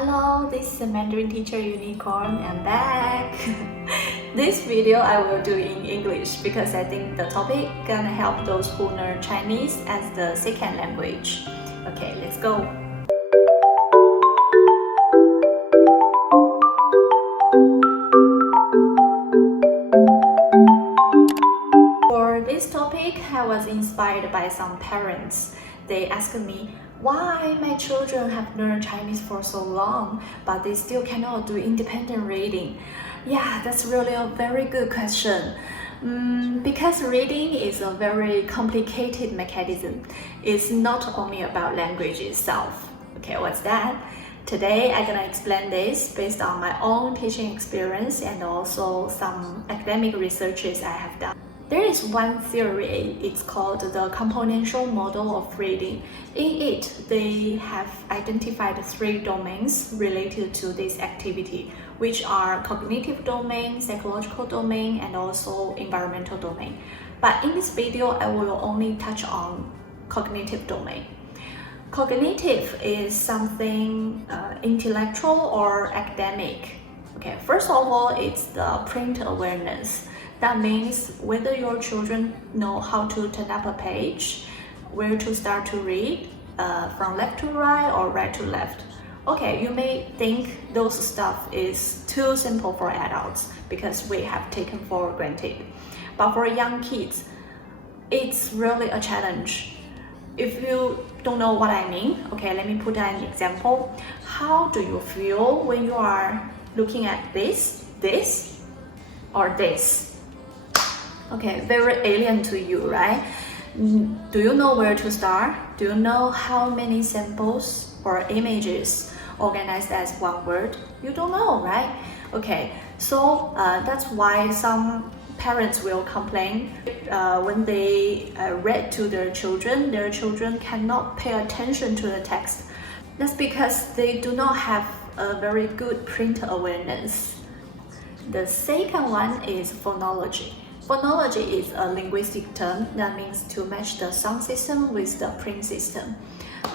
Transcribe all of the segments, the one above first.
Hello, this is the Mandarin teacher Unicorn. I'm back. This video I will do in English because I think the topic gonna help those who learn Chinese as the second language. Okay, let's go. For this topic, I was inspired by some parents. They asked me, why my children have learned Chinese for so long, but they still cannot do independent reading? Yeah, that's really a very good question. Because reading is a very complicated mechanism. It's not only about language itself. Okay, what's that? Today, I'm gonna explain this based on my own teaching experience and also some academic researches I have done. There is one theory, it's called the componential model of reading. In it, they have identified 3 domains related to this activity, which are cognitive domain, psychological domain, and also environmental domain. But in this video, I will only touch on cognitive domain. Cognitive is something intellectual or academic. Okay, first of all, it's the print awareness. That means whether your children know how to turn up a page, where to start to read, from left to right or right to left. Okay, you may think those stuff is too simple for adults because we have taken for granted. But for young kids, it's really a challenge. If you don't know what I mean, okay, let me put an example. How do you feel when you are looking at this, or this? Okay, very alien to you, right? Do you know where to start? Do you know how many samples or images organized as one word? You don't know, right? Okay, so that's why some parents will complain when they read to their children cannot pay attention to the text. That's because they do not have a very good print awareness. The second one is phonology. Phonology is a linguistic term that means to match the sound system with the print system.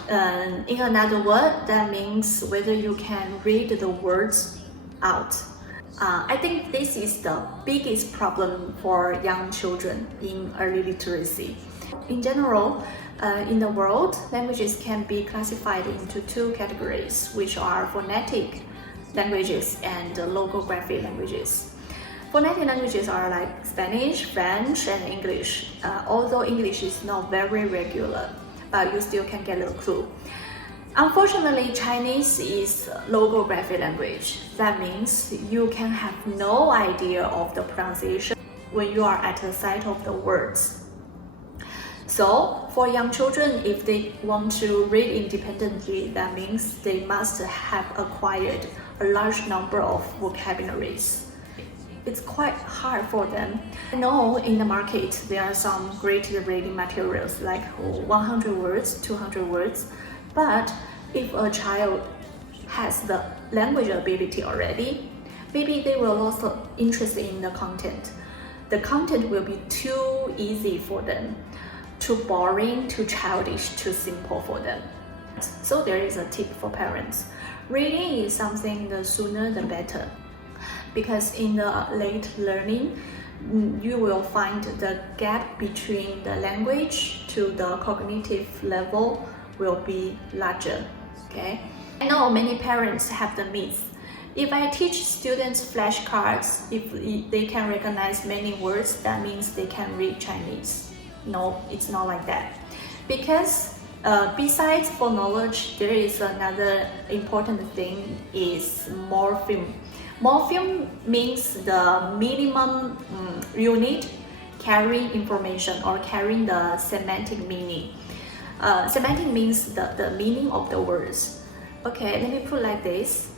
In another word, that means whether you can read the words out. I think this is the biggest problem for young children in early literacy. In general, in the world, languages can be classified into 2 categories, which are phonetic languages and logographic languages. Phonetic languages are like Spanish, French, and English. Although English is not very regular, but you still can get a clue. Unfortunately, Chinese is logographic language. That means you can have no idea of the pronunciation when you are at the sight of the words. So, for young children, if they want to read independently, that means they must have acquired a large number of vocabularies. It's quite hard for them. I know in the market there are some great reading materials like 100 words, 200 words, but if a child has the language ability already, maybe they will lose interest in the content. The content will be too easy for them, too boring, too childish, too simple for them. So there is a tip for parents. Reading is something the sooner the better. Because in the late learning, you will find the gap between the language to the cognitive level will be larger. Okay, I know many parents have the myth. If I teach students flashcards, if they can recognize many words, that means they can read Chinese. No, it's not like that. Because besides phonology, there is another important thing is morpheme. Morpheme means the minimum unit carrying information or carrying the semantic meaning. Semantic means the meaning of the words. Okay, let me put like this.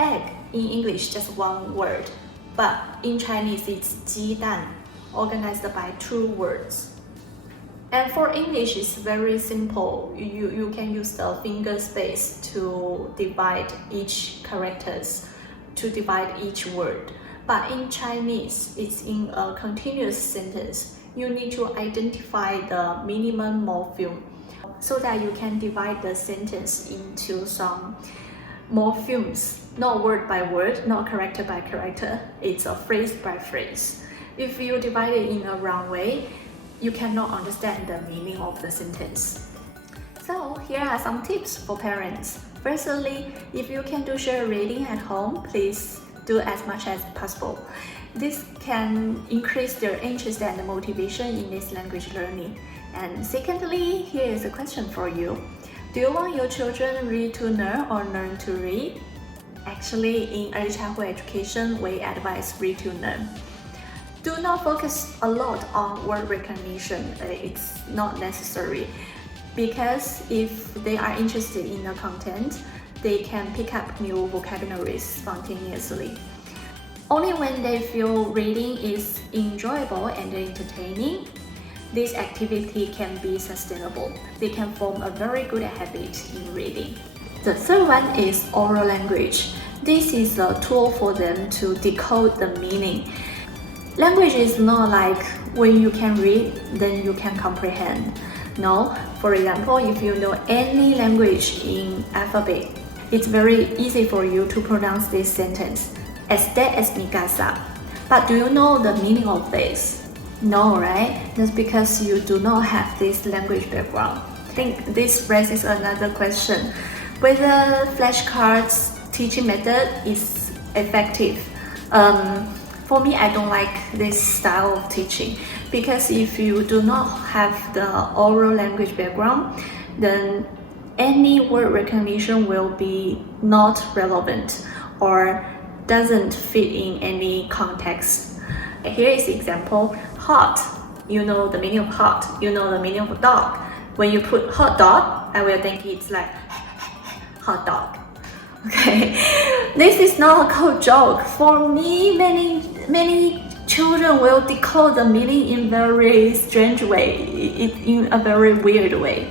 Egg in English, just one word. But in Chinese, it's 鸡蛋, organized by 2 words. And for English, it's very simple. You can use the finger space to divide each characters, to divide each word. But in Chinese, it's in a continuous sentence. You need to identify the minimum morpheme so that you can divide the sentence into some more films, not word by word, not character by character. It's a phrase by phrase. If you divide it in a wrong way, you cannot understand the meaning of the sentence. So here are some tips for parents. Firstly, if you can do shared reading at home, please do as much as possible. This can increase their interest and motivation in this language learning. And secondly, here is a question for you. Do you want your children read to learn or learn to read? Actually, in early childhood education, we advise read to learn. Do not focus a lot on word recognition. It's not necessary, because if they are interested in the content, they can pick up new vocabularies spontaneously. Only when they feel reading is enjoyable and entertaining, this activity can be sustainable. They can form a very good habit in reading. The third one is oral language. This is a tool for them to decode the meaning. Language is not like when you can read, then you can comprehend. No, for example, if you know any language in alphabet, it's very easy for you to pronounce this sentence. Este es mi casa. But do you know the meaning of this? No, right? That's because you do not have this language background. I think this raises another question. Whether flashcards teaching method is effective. For me, I don't like this style of teaching, because if you do not have the oral language background, then any word recognition will be not relevant or doesn't fit in any context. Here is the example. Hot, you know the meaning of hot, you know the meaning of dog. When you put hot dog, I will think it's like hot dog. Okay, this is not a code joke. For me, many children will decode the meaning in very strange way, in a very weird way.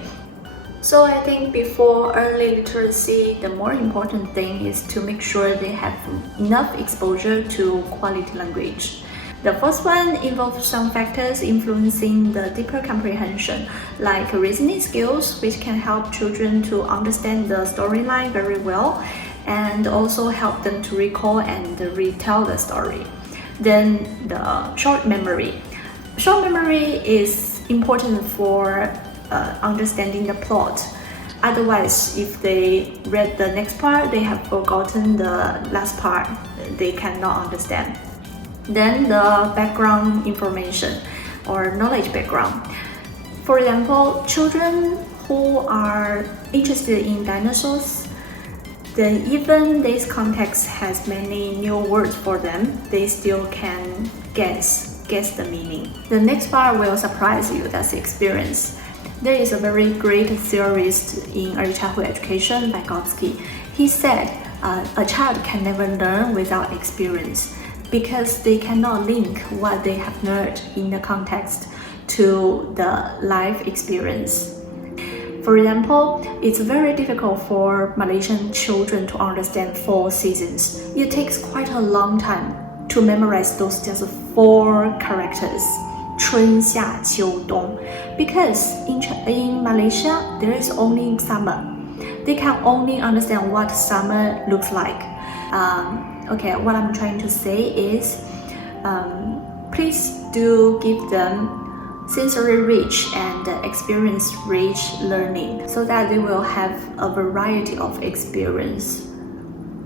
So I think before early literacy, the more important thing is to make sure they have enough exposure to quality language. The first one involves some factors influencing the deeper comprehension, like reasoning skills, which can help children to understand the storyline very well, and also help them to recall and retell the story. Then the short memory. Short memory is important for understanding the plot. Otherwise, if they read the next part, they have forgotten the last part. They cannot understand. Then the background information or knowledge background. For example, children who are interested in dinosaurs, then even this context has many new words for them, they still can guess the meaning. The next part will surprise you, that's the experience. There is a very great theorist in early childhood education, Vygotsky. He said a child can never learn without experience, because they cannot link what they have learned in the context to the life experience. For example, it's very difficult for Malaysian children to understand 4 seasons. It takes quite a long time to memorize those just 4 characters. 春夏秋冬, because in Malaysia there is only summer. They can only understand what summer looks like. Okay, what I'm trying to say is, please do give them sensory rich and experience rich learning, so that they will have a variety of experience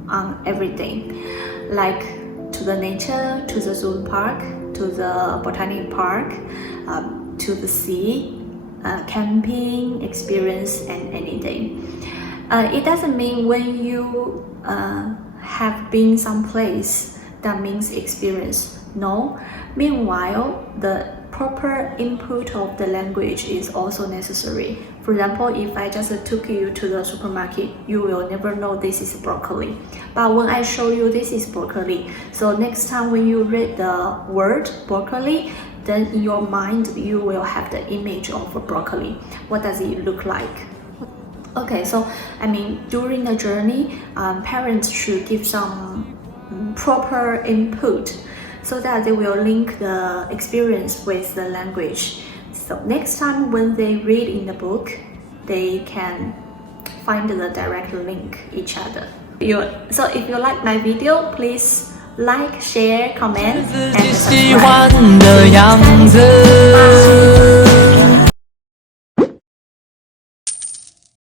on everything, like to the nature, to the zoo park, to the botanic park, to the sea, camping experience, and anything. It doesn't mean when you have been someplace that means experience. No. Meanwhile, the proper input of the language is also necessary. For example, if I just took you to the supermarket, you will never know this is broccoli. But when I show you this is broccoli, so next time when you read the word broccoli, then in your mind you will have the image of a broccoli. What does it look like? Okay, so I mean, during the journey, parents should give some proper input, so that they will link the experience with the language. So next time when they read in the book, they can find the direct link each other. So if you like my video, please like, share, comment, and 自己喜欢的样子。